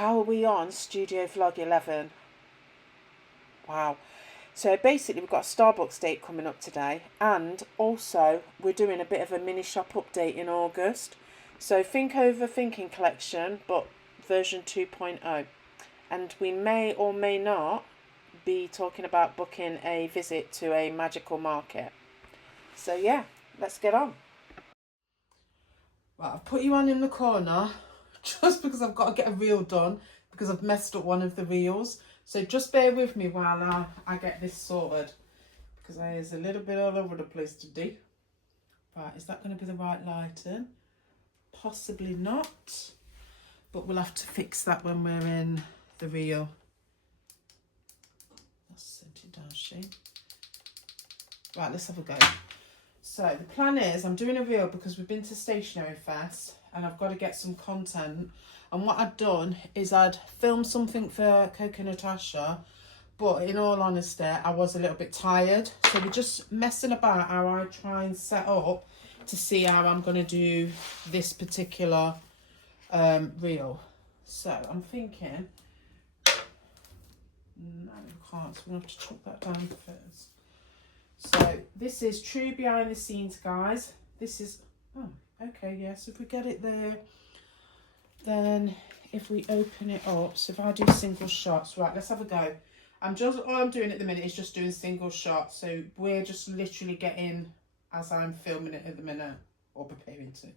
how are we on Studio Vlog 11? Wow. So basically we've got a Starbucks date coming up today, and also we're doing a bit of a mini shop update in August. So think Overthinking Collection, but version 2.0. And we may or may not be talking about booking a visit to a magical market. So yeah, let's get on. Right, I've put you on in the corner just because I've got to get a reel done because I've messed up one of the reels. So just bear with me while I get this sorted, because there's a little bit all over the place today. Right, is that going to be the right lighting? Possibly not, but we'll have to fix that when we're in the reel. That's sent it down, she. Right, let's have a go. So the plan is I'm doing a reel because we've been to Stationery Fest and I've got to get some content. And what I'd done is I'd filmed something for Coconut Asher, but in all honesty, I was a little bit tired. So we're just messing about how I try and set up to see how I'm going to do this particular reel. So I'm thinking, no, we can't, so we're going to have to chop that down first. So this is true behind the scenes, guys. This is, oh, okay, yes, if we get it there, then if we open it up, so if I do single shots, right, let's have a go. All I'm doing at the minute is just doing single shots. So we're just literally getting as I'm filming it at the minute, or preparing to.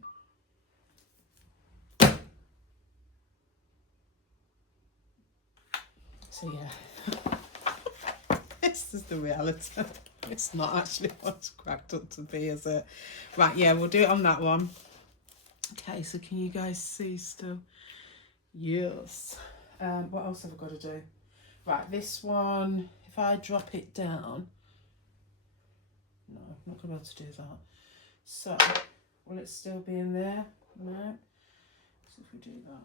So yeah, this is the reality. It's not actually what's cracked up to be, is it? Right, yeah, we'll do it on that one. Okay, so can you guys see still? Yes. What else have I got to do? Right, this one, if I drop it down, no, I'm not going to be able to do that. So, will it still be in there? No. So if we do that.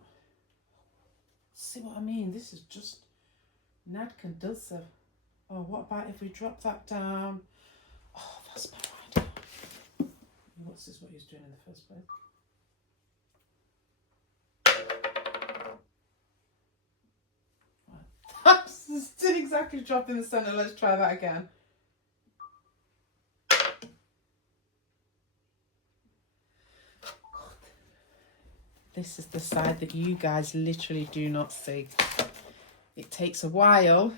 See what I mean? This is just Nadkin does it. Oh, what about if we drop that down? Oh, that's a better idea. What's this what he was doing in the first place? Didn't exactly drop in the centre. Let's try that again. This is the side that you guys literally do not see. It takes a while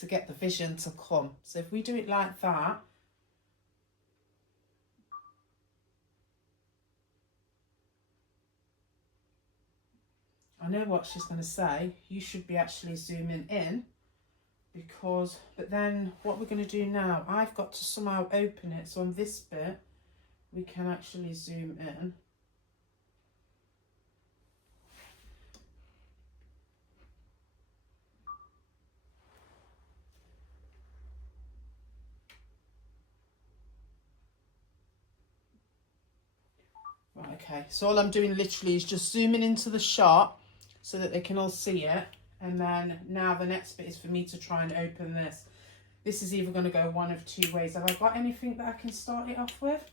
to get the vision to come. So if we do it like that, I know what she's going to say. You should be actually zooming in. Because, but then what we're going to do now, I've got to somehow open it, so on this bit we can actually zoom in. Right, okay, so all I'm doing literally is just zooming into the shot so that they can all see it. And then now the next bit is for me to try and open this. This is either going to go one of two ways. Have I got anything that I can start it off with?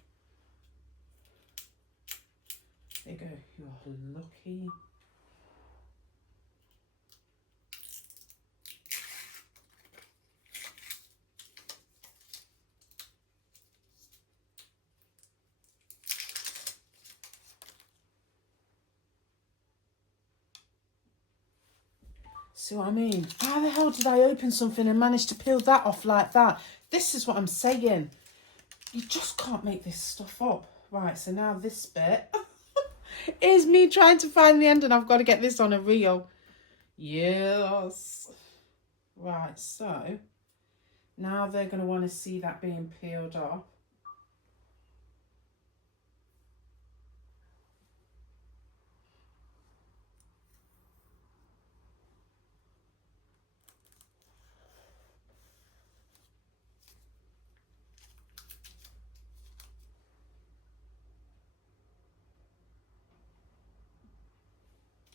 There you go. You're lucky. See what I mean? How the hell did I open something and manage to peel that off like that? This is what I'm saying. You just can't make this stuff up. Right, so now this bit is me trying to find the end, and I've got to get this on a reel. Yes. Right, so now they're going to want to see that being peeled off.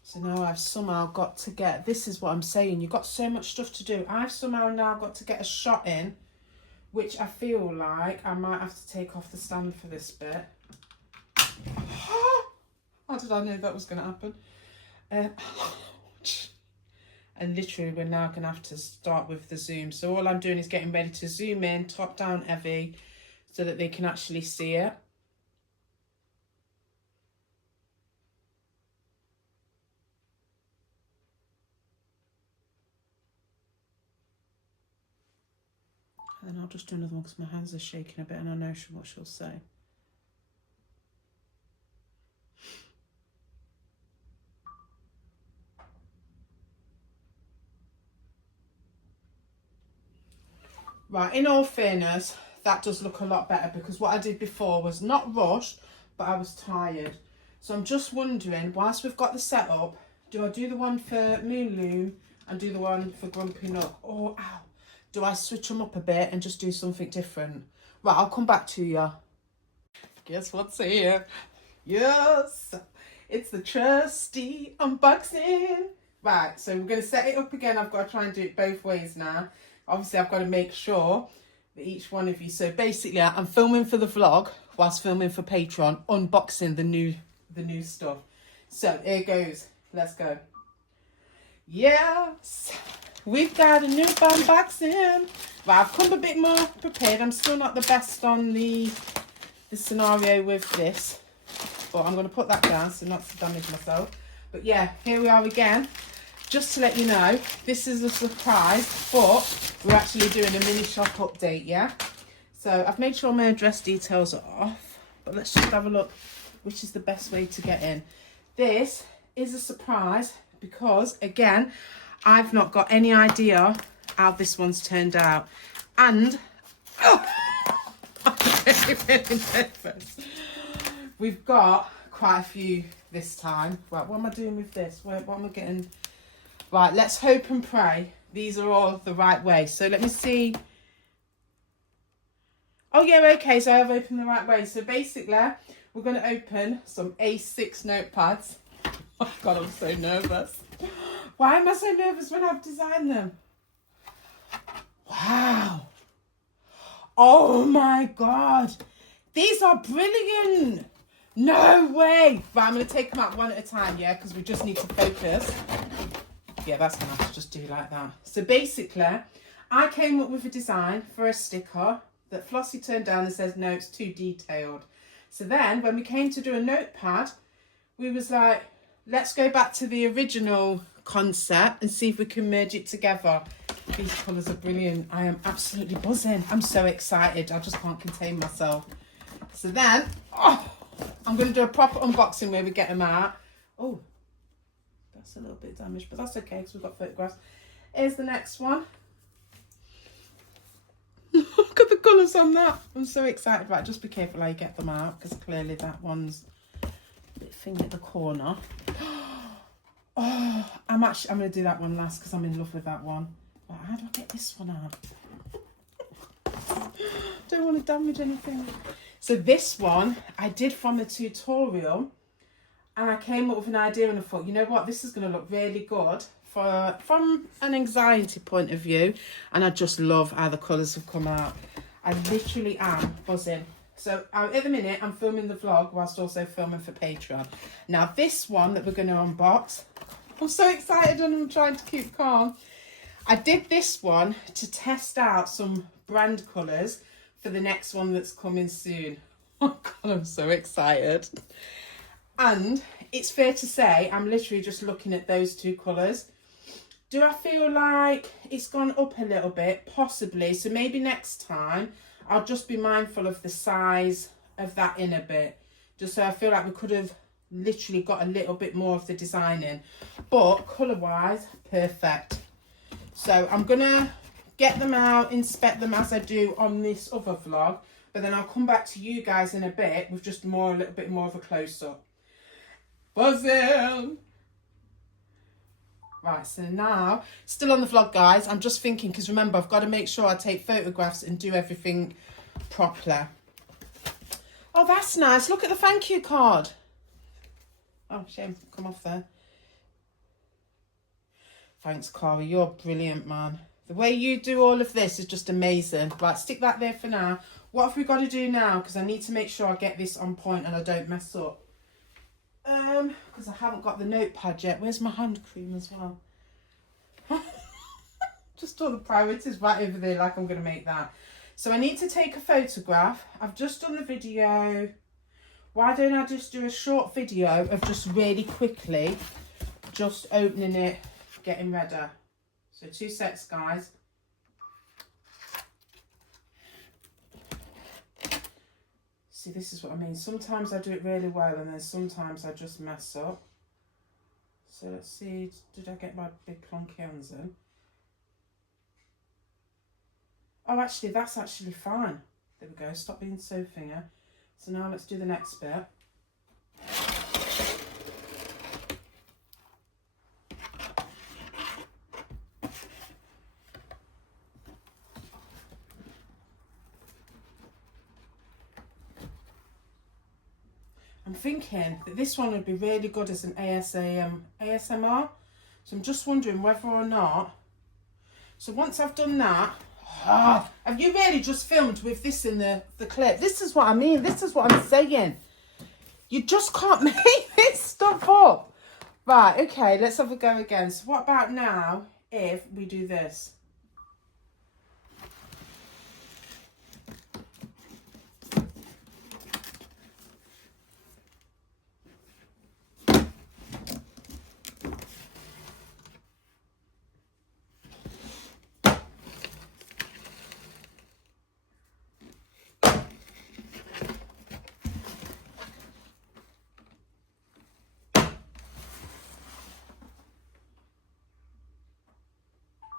So now I've somehow got to get, this is what I'm saying, you've got so much stuff to do. I've somehow now got to get a shot in, which I feel like I might have to take off the stand for this bit. How did I know that was going to happen? And literally we're now going to have to start with the zoom. So all I'm doing is getting ready to zoom in, top down heavy, so that they can actually see it. And then I'll just do another one because my hands are shaking a bit and I know what she'll say. Right, in all fairness, that does look a lot better because what I did before was not rushed, but I was tired. So I'm just wondering, whilst we've got the setup, do I do the one for Moon Loom and do the one for Grumpy Nook? Or, ow, do I switch them up a bit and just do something different? Right, I'll come back to you. Guess what's here? Yes, it's the trusty unboxing. Right, so we're going to set it up again. I've got to try and do it both ways now. Obviously, I've got to make sure that each one of you... So basically, I'm filming for the vlog whilst filming for Patreon, unboxing the new stuff. So here goes. Let's go. Yes, we've got a new unboxing. Right, I've come a bit more prepared. I'm still not the best on the scenario with this, but I'm going to put that down so not to damage myself. But yeah, here we are again. Just to let you know, this is a surprise, but we're actually doing a mini shop update, yeah? So I've made sure my address details are off, but let's just have a look which is the best way to get in. This is a surprise because, again, I've not got any idea how this one's turned out. And, oh, I'm very, very nervous. We've got quite a few this time. Right, what am I doing with this? What am I getting? Right, let's hope and pray these are all the right way. So let me see. Oh yeah, okay, so I have opened the right way. So basically, we're going to open some A6 notepads. Oh God, I'm so nervous. Why am I so nervous when I've designed them? Wow. Oh my God. These are brilliant. No way. Right, I'm going to take them out one at a time, yeah, because we just need to focus. Yeah, that's going to have to just do like that. So basically, I came up with a design for a sticker that Flossie turned down and says, no, it's too detailed. So then when we came to do a notepad, we was like, let's go back to the original concept and see if we can merge it together. These colours are brilliant. I am absolutely buzzing. I'm so excited. I just can't contain myself. So then, I'm going to do a proper unboxing where we get them out. Oh, that's a little bit damaged, but that's okay because we've got photographs. Here's the next one. Look at the colours on that. I'm so excited. Right, just be careful how you get them out because clearly that one's a bit thing at the corner. Oh, I'm going to do that one last because I'm in love with that one. Right, how do I get this one out? Don't want to damage anything. So this one I did from a tutorial and I came up with an idea and I thought, you know what, this is going to look really good from an anxiety point of view, and I just love how the colours have come out. I literally am buzzing. So at the minute I'm filming the vlog whilst also filming for Patreon. Now this one that we're going to unbox, I'm so excited and I'm trying to keep calm. I did this one to test out some brand colours for the next one that's coming soon. Oh God, I'm so excited. And it's fair to say I'm literally just looking at those two colours. Do I feel like it's gone up a little bit? Possibly. So maybe next time I'll just be mindful of the size of that inner bit. Just so I feel like we could have literally got a little bit more of the design in. But colour-wise, perfect. So I'm going to get them out, inspect them as I do on this other vlog. But then I'll come back to you guys in a bit with just a little bit more of a close-up. Buzzing! Right, so now, still on the vlog, guys. I'm just thinking, because remember, I've got to make sure I take photographs and do everything properly. Oh, that's nice. Look at the thank you card. Oh, shame. Come off there. Thanks, Clara. You're brilliant, man. The way you do all of this is just amazing. Right, stick that there for now. What have we got to do now? Because I need to make sure I get this on point and I don't mess up. Because I haven't got the notepad yet. Where's my hand cream as well? just all the priorities right over there, like I'm going to make that. So I need to take a photograph. I've just done the video. Why don't I just do a short video of just really quickly just opening it, getting ready. So 2 sets, guys. See, this is what I mean. Sometimes I do it really well and then sometimes I just mess up. So let's see, did I get my big clunky hands in? Oh, actually, that's actually fine. There we go, stop being so finger. So now let's do the next bit. I'm thinking that this one would be really good as an ASMR. So I'm just wondering whether or not. So once I've done that, have you really just filmed with this in the clip? This is what I mean. This is what I'm saying. You just can't make this stuff up. Right, okay, let's have a go again. So what about now if we do this?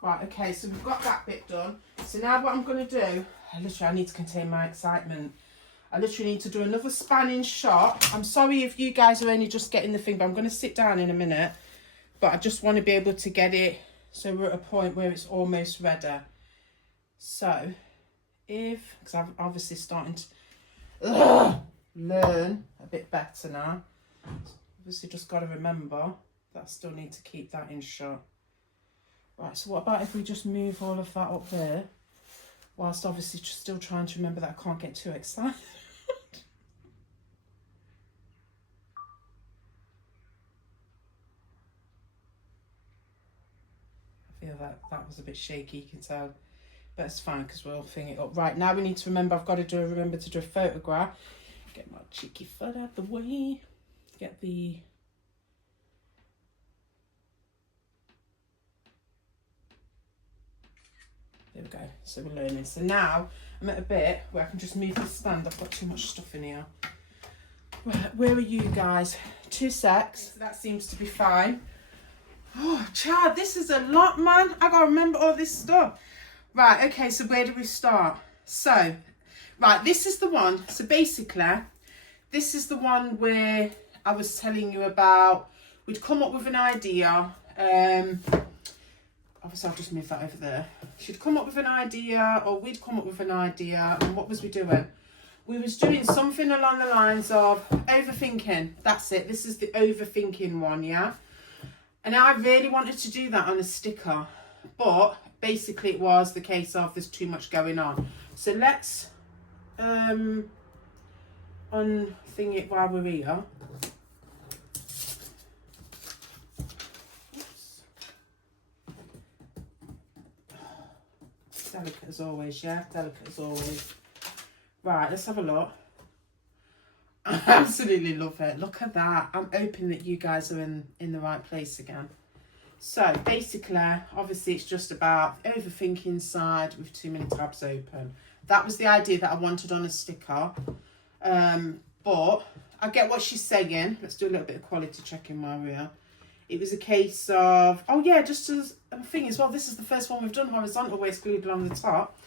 Right, okay, so we've got that bit done. So now what I'm going to do, I need to contain my excitement. I literally need to do another spanning shot. I'm sorry if you guys are only just getting the thing, but I'm going to sit down in a minute. But I just want to be able to get so we're at a point where it's almost ready. So, because I'm obviously starting to learn a bit better now. Obviously just got to remember that I still need to keep that in shot. Right, so what about if we just move all of that up there, whilst obviously just still trying to remember that I can't get too excited. I feel that was a bit shaky, you can tell, but it's fine because we'll thing it up. Right, now we need to remember, I've got to remember to do a photograph. Get my cheeky foot out the way, get the... There we go, so we're learning. So now I'm at a bit where I can just move the stand. I've got too much stuff in here. Right, where are you guys? 2 secs. So that seems to be fine. Oh, child, this is a lot, man. I gotta remember all this stuff. Right, okay, so where do we start? So, right, this is the one. So basically, this is the one where I was telling you about. We'd come up with an idea. Obviously, I'll just move that over there. She'd come up with an idea, or we'd come up with an idea, and what was we doing? We was doing something along the lines of overthinking. That's it. This is the overthinking one, yeah? And I really wanted to do that on a sticker, but basically it was the case of there's too much going on. So let's unthing it while we're here. Delicate as always, yeah? Delicate as always. Right, let's have a look. I absolutely love it. Look at that. I'm hoping that you guys are in the right place again. So, basically, obviously, it's just about the overthinking side with too many tabs open. That was the idea that I wanted on a sticker. But I get what she's saying. Let's do a little bit of quality checking while we're here. It was a case of, oh yeah, just as a thing as well, this is the first one we've done horizontal waist glued along the top.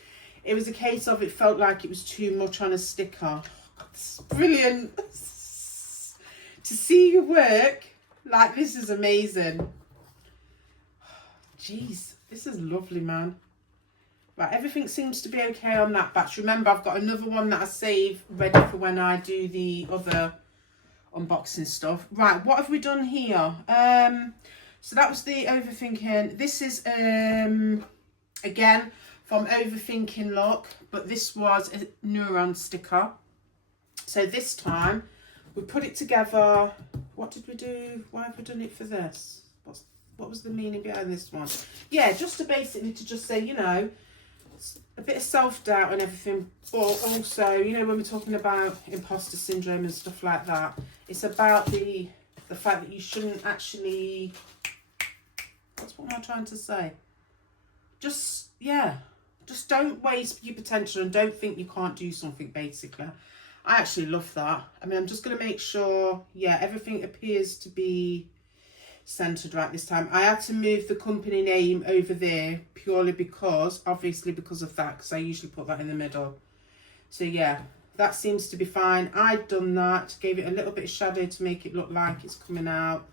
It was a case of it felt like it was too much on a sticker. Oh, God, this is brilliant. To see your work, like this is amazing. Jeez, this is lovely, man. Right, everything seems to be okay on that batch. Remember, I've got another one that I save ready for when I do the other unboxing stuff. Right, what have we done here? So that was the overthinking. This is again from Overthinking Look, but this was a neuron sticker. So this time we put it together. What did we do? Why have we done it for this? what was the meaning behind this one? Yeah, just to basically to just say, you know, a bit of self-doubt and everything, but also, you know, when we're talking about imposter syndrome and stuff like that, it's about the fact that you shouldn't actually, what am I trying to say? Just, yeah, just don't waste your potential and don't think you can't do something, basically. I actually love that. I mean, I'm just going to make sure, yeah, everything appears to be centered right this time. I had to move the company name over there purely because, obviously because of that, because I usually put that in the middle. So yeah, that seems to be fine. I've done that, gave it a little bit of shadow to make it look like it's coming out.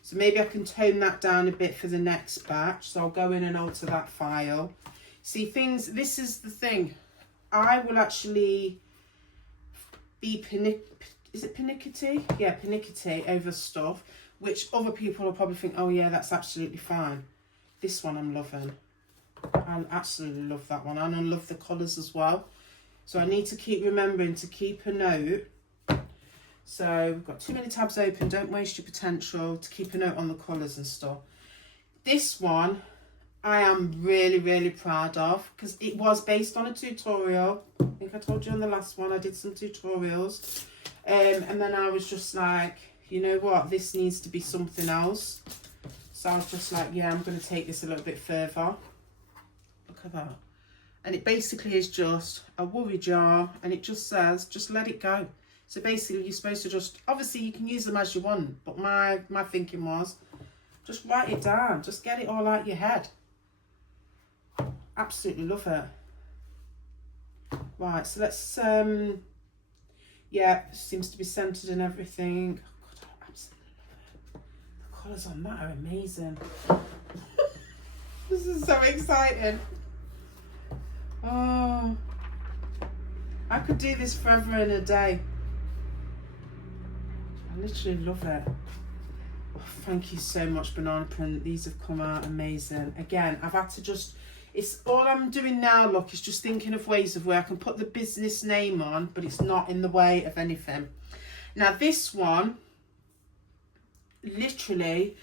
So maybe I can tone that down a bit for the next batch. So I'll go in and alter that file. See, things, this is the thing. I will actually be pernickety? Yeah, pernickety over stuff, which other people will probably think, oh yeah, that's absolutely fine. This one I'm loving. I absolutely love that one. And I love the colours as well. So I need to keep remembering to keep a note. So we've got too many tabs open. Don't waste your potential, to keep a note on the colours and stuff. This one I am really, really proud of because it was based on a tutorial. I think I told you on the last one I did some tutorials. And then I was just like, you know what, this needs to be something else. So I was just like, yeah, I'm going to take this a little bit further. Look at that. And it basically is just a worry jar, and it just says, just let it go. So basically you're supposed to just, obviously you can use them as you want, but my thinking was, just write it down, just get it all out your head. Absolutely love it. Right, so let's, yeah, seems to be centered and everything. Oh God, I absolutely love it. The colours on that are amazing. This is so exciting. Oh, I could do this forever in a day. I literally love it. Oh, thank you so much, Banana Print. These have come out amazing. Again, I've had to just, it's all I'm doing now, look, is just thinking of ways of where I can put the business name on, but it's not in the way of anything. Now this one, literally,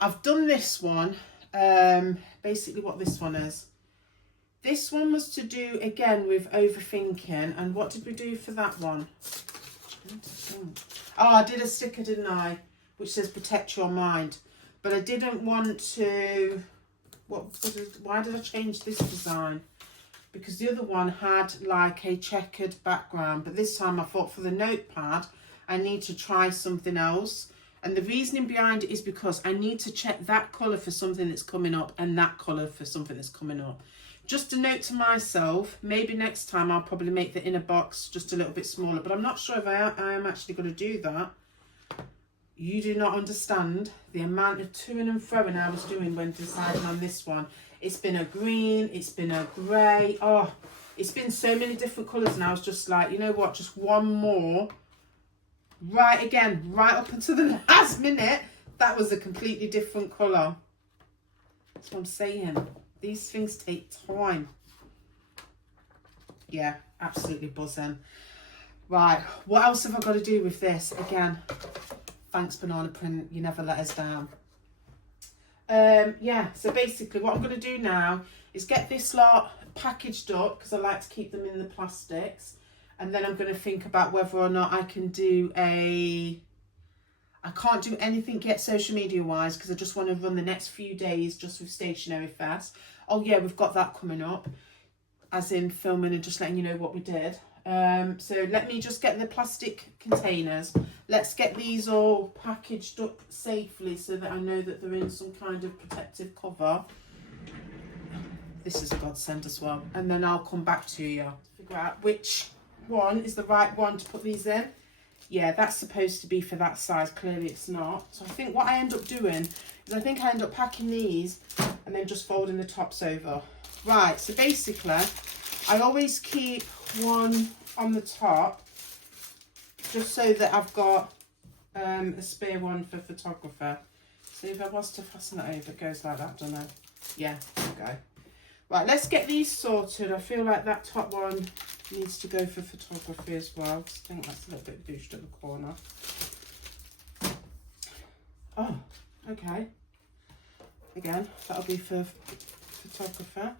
I've done this one, basically what this one is. This one was to do, again, with overthinking. And what did we do for that one? Oh, I did a sticker, didn't I? Which says protect your mind. But I didn't want to... why did I change this design? Because the other one had like a checkered background. But this time I thought for the notepad, I need to try something else. And the reasoning behind it is because I need to check that colour for something that's coming up and that colour for something that's coming up. Just a note to myself, maybe next time I'll probably make the inner box just a little bit smaller, but I'm not sure if I am actually going to do that. You do not understand the amount of toing and froing I was doing when deciding on this one. It's been a green, it's been a grey, oh, it's been so many different colours, and I was just like, you know what, just one more. Right up until the last minute, that was a completely different colour. That's what I'm saying. These things take time. Yeah, absolutely buzzing. Right, what else have I got to do with this? Again, thanks Banana Print, you never let us down. Yeah, so basically what I'm going to do now is get this lot packaged up, because I like to keep them in the plastics. And then I'm going to think about whether or not I can do a... I can't do anything yet social media wise because I just want to run the next few days just with Stationery Fest. Oh yeah, we've got that coming up, as in filming and just letting you know what we did. So let me just get the plastic containers. Let's get these all packaged up safely so that I know that they're in some kind of protective cover. This is a godsend as well. And then I'll come back to you. Figure out which one is the right one to put these in. Yeah, that's supposed to be for that size. Clearly it's not. So I think what I end up doing is I think I end up packing these and then just folding the tops over. Right, so basically I always keep one on the top just so that I've got a spare one for photographer. So if I was to fasten it over, it goes like that, don't I? Yeah, there we go. Right, let's get these sorted. I feel like that top one needs to go for photography as well. I think that's a little bit boosted at the corner. Oh, okay. again, that'll be for photographer.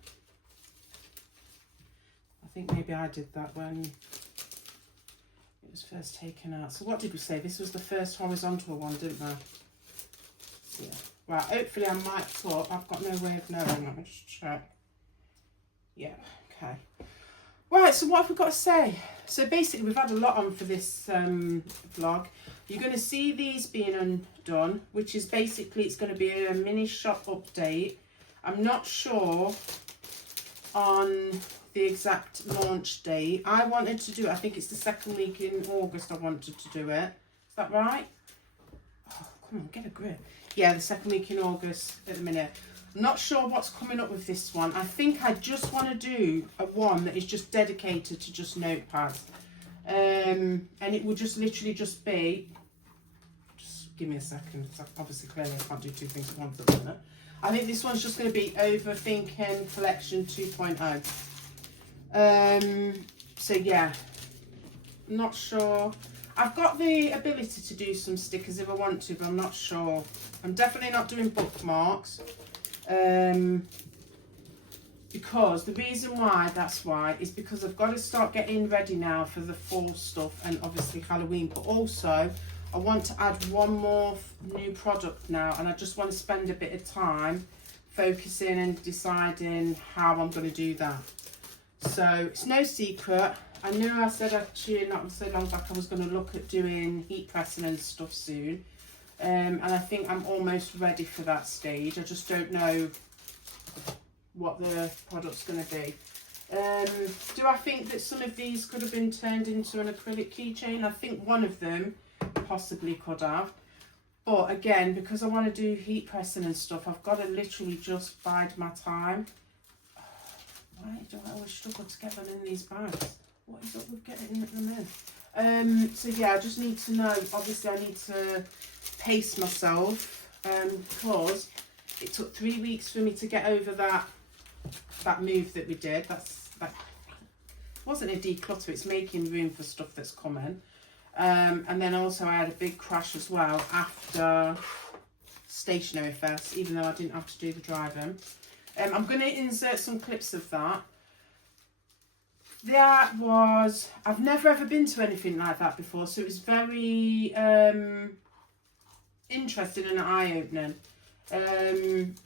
I think maybe I did that when it was first taken out. So what did we say? This was the first horizontal one, didn't we? Yeah. Right, hopefully I might put, I've got no way of knowing. Let me just check. Yeah, okay. Right, so what have we got to say? So basically we've had a lot on for this vlog. You're going to see these being undone, which is basically, it's going to be a mini shop update. I'm not sure on the exact launch date. I wanted to do it, I think it's the second week in August I wanted to do it. Is that right? Oh, come on, get a grip. Yeah, the second week in August at the minute. I'm not sure what's coming up with this one. I think I just want to do a one that is just dedicated to just notepads. And it will just literally just be, just give me a second. Obviously, clearly I can't do two things at once at the minute. I think this one's just going to be Overthinking Collection 2.0. So yeah, not sure. I've got the ability to do some stickers if I want to, but I'm not sure. I'm definitely not doing bookmarks. Because the reason why, is because I've got to start getting ready now for the fall stuff and obviously Halloween, but also I want to add one more new product now, and I just want to spend a bit of time focusing and deciding how I'm going to do that. So it's no secret. I knew I said actually not so long back I was going to look at doing heat pressing and stuff soon. And I think I'm almost ready for that stage. I just don't know what the product's going to be. Do I think that some of these could have been turned into an acrylic keychain? I think one of them possibly could have. But again, because I want to do heat pressing and stuff, I've got to literally just bide my time. Why do I always struggle to get them in these bags? What is up with getting them in? So yeah, I just need to know. Obviously, I need to pace myself because it took 3 weeks for me to get over that move that we did. That wasn't a declutter. It's making room for stuff that's coming. And then also I had a big crash as well after Stationery Fest, even though I didn't have to do the driving. I'm going to insert some clips of that. That was, I've never ever been to anything like that before, so it was very interesting and eye-opening. And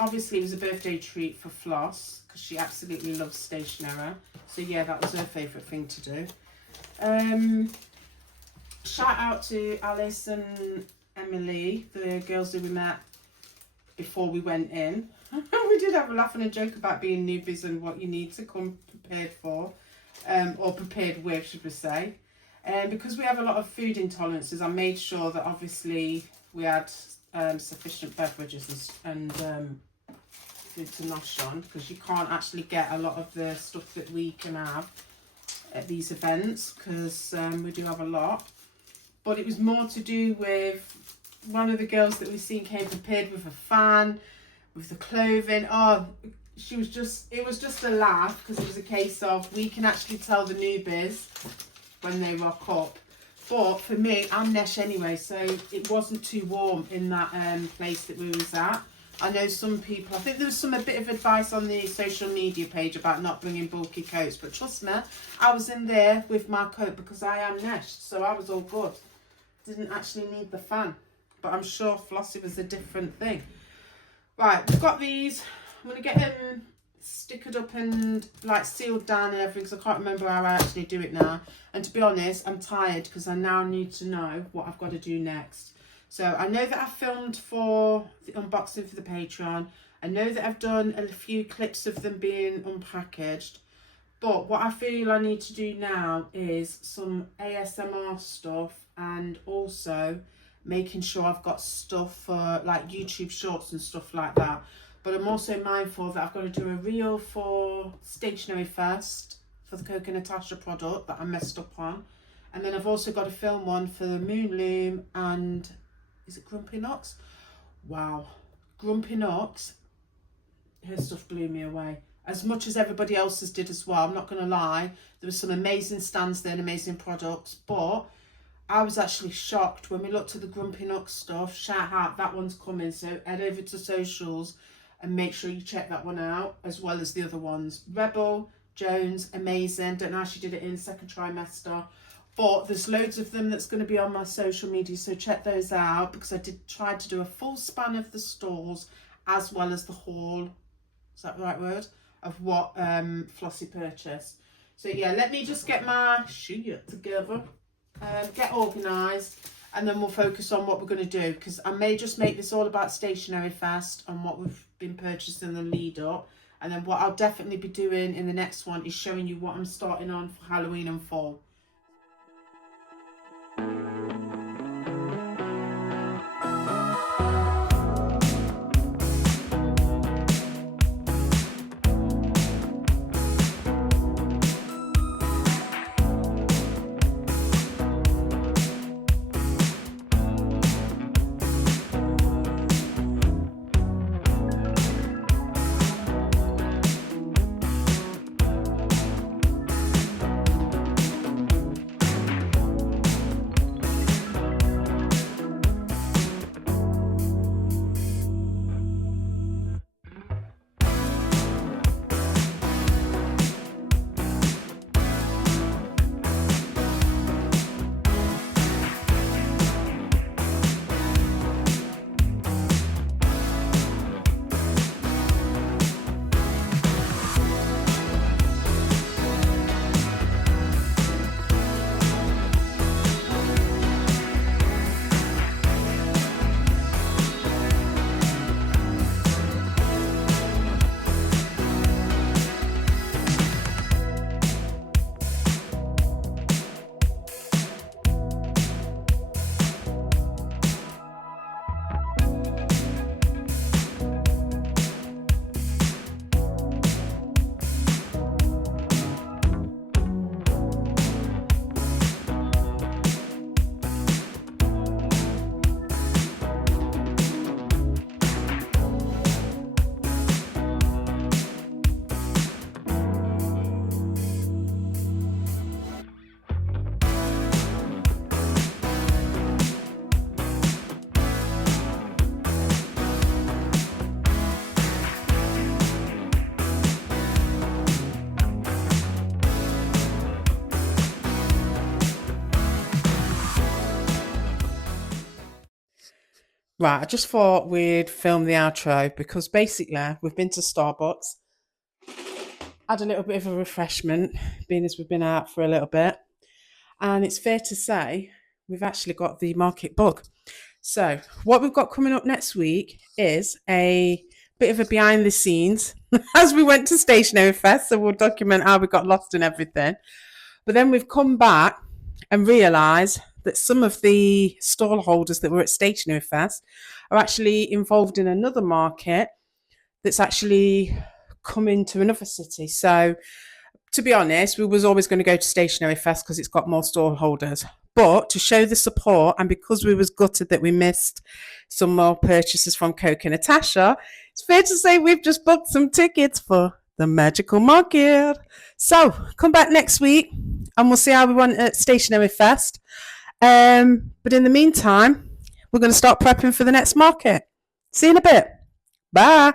obviously it was a birthday treat for Floss, because she absolutely loves stationery. So yeah, that was her favourite thing to do. Shout out to Alice and Emily, the girls who we met before we went in. We did have a laugh and a joke about being newbies and what you need to come prepared for, or prepared with, should we say. Because we have a lot of food intolerances, I made sure that obviously we had sufficient beverages and food to nosh on, because you can't actually get a lot of the stuff that we can have at these events, because we do have a lot. But it was more to do with one of the girls that we seen came prepared with a fan, with the clothing. Oh, she was just, it was just a laugh, because it was a case of we can actually tell the newbies when they rock up. But for me, I'm Nesh anyway, so it wasn't too warm in that place that we was at. I know some people, I think there was a bit of advice on the social media page about not bringing bulky coats, but trust me, I was in there with my coat because I am Nesh, so I was all good. Didn't actually need the fan, but I'm sure Flossie was a different thing. Right, we've got these. I'm going to get them stickered up and like sealed down and everything, because I can't remember how I actually do it now. And to be honest, I'm tired because I now need to know what I've got to do next. So I know that I filmed for the unboxing for the Patreon. I know that I've done a few clips of them being unpackaged. But what I feel I need to do now is some ASMR stuff, and also making sure I've got stuff for like YouTube shorts and stuff like that. But I'm also mindful that I've got to do a reel for Stationery Fest for the Coco Natasha product that I messed up on. And then I've also got to film one for the Moon Loom and, is it Grumpy Knox? Wow, Grumpy Knox, her stuff blew me away. As much as everybody else's did as well, I'm not going to lie. There were some amazing stands there and amazing products, but I was actually shocked when we looked at the Grumpy Nook stuff. Shout out, that one's coming. So head over to socials and make sure you check that one out, as well as the other ones. Rebel, Jones, amazing. Don't know how she did it in second trimester. But there's loads of them that's going to be on my social media, so check those out, because I did try to do a full span of the stores as well as the haul. Is that the right word? Of what Flossie purchased. So yeah, let me just get my shit together, get organised, and then we'll focus on what we're going to do, because I may just make this all about Stationery Fest and what we've been purchasing in the lead up. And then what I'll definitely be doing in the next one is showing you what I'm starting on for Halloween and fall. Right, I just thought we'd film the outro because basically we've been to Starbucks, had a little bit of a refreshment, being as we've been out for a little bit. And it's fair to say we've actually got the market bug. So what we've got coming up next week is a bit of a behind the scenes as we went to Stationery Fest. So we'll document how we got lost and everything. But then we've come back and realised that some of the stall holders that were at Stationery Fest are actually involved in another market that's actually coming to another city. So to be honest, we was always going to go to Stationery Fest because it's got more stall holders. But to show the support, and because we was gutted that we missed some more purchases from Coke and Natasha, it's fair to say we've just booked some tickets for the magical market. So come back next week and we'll see how we went at Stationery Fest. But in the meantime, we're going to start prepping for the next market. See you in a bit. Bye.